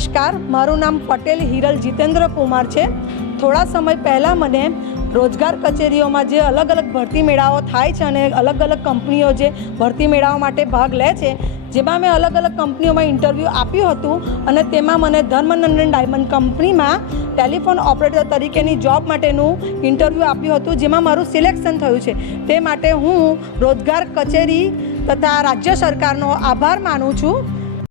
નમસ્કાર, મારું નામ પટેલ હિરલ જીતેન્દ્ર કુમાર છે। થોડા સમય પહેલાં મને રોજગાર કચેરીઓમાં જે અલગ અલગ ભરતી મેળાઓ થાય છે અને અલગ અલગ કંપનીઓ જે ભરતી મેળાઓ માટે ભાગ લે છે, જેમાં મેં અલગ અલગ કંપનીઓમાં ઇન્ટરવ્યૂ આપ્યું હતું અને તેમાં મને ધર્મનંદન ડાયમંડ કંપનીમાં ટેલિફોન ઓપરેટર તરીકેની જોબ માટેનું ઇન્ટરવ્યૂ આપ્યું હતું, જેમાં મારું સિલેક્શન થયું છે। તે માટે હું રોજગાર કચેરી તથા રાજ્ય સરકારનો આભાર માનું છું।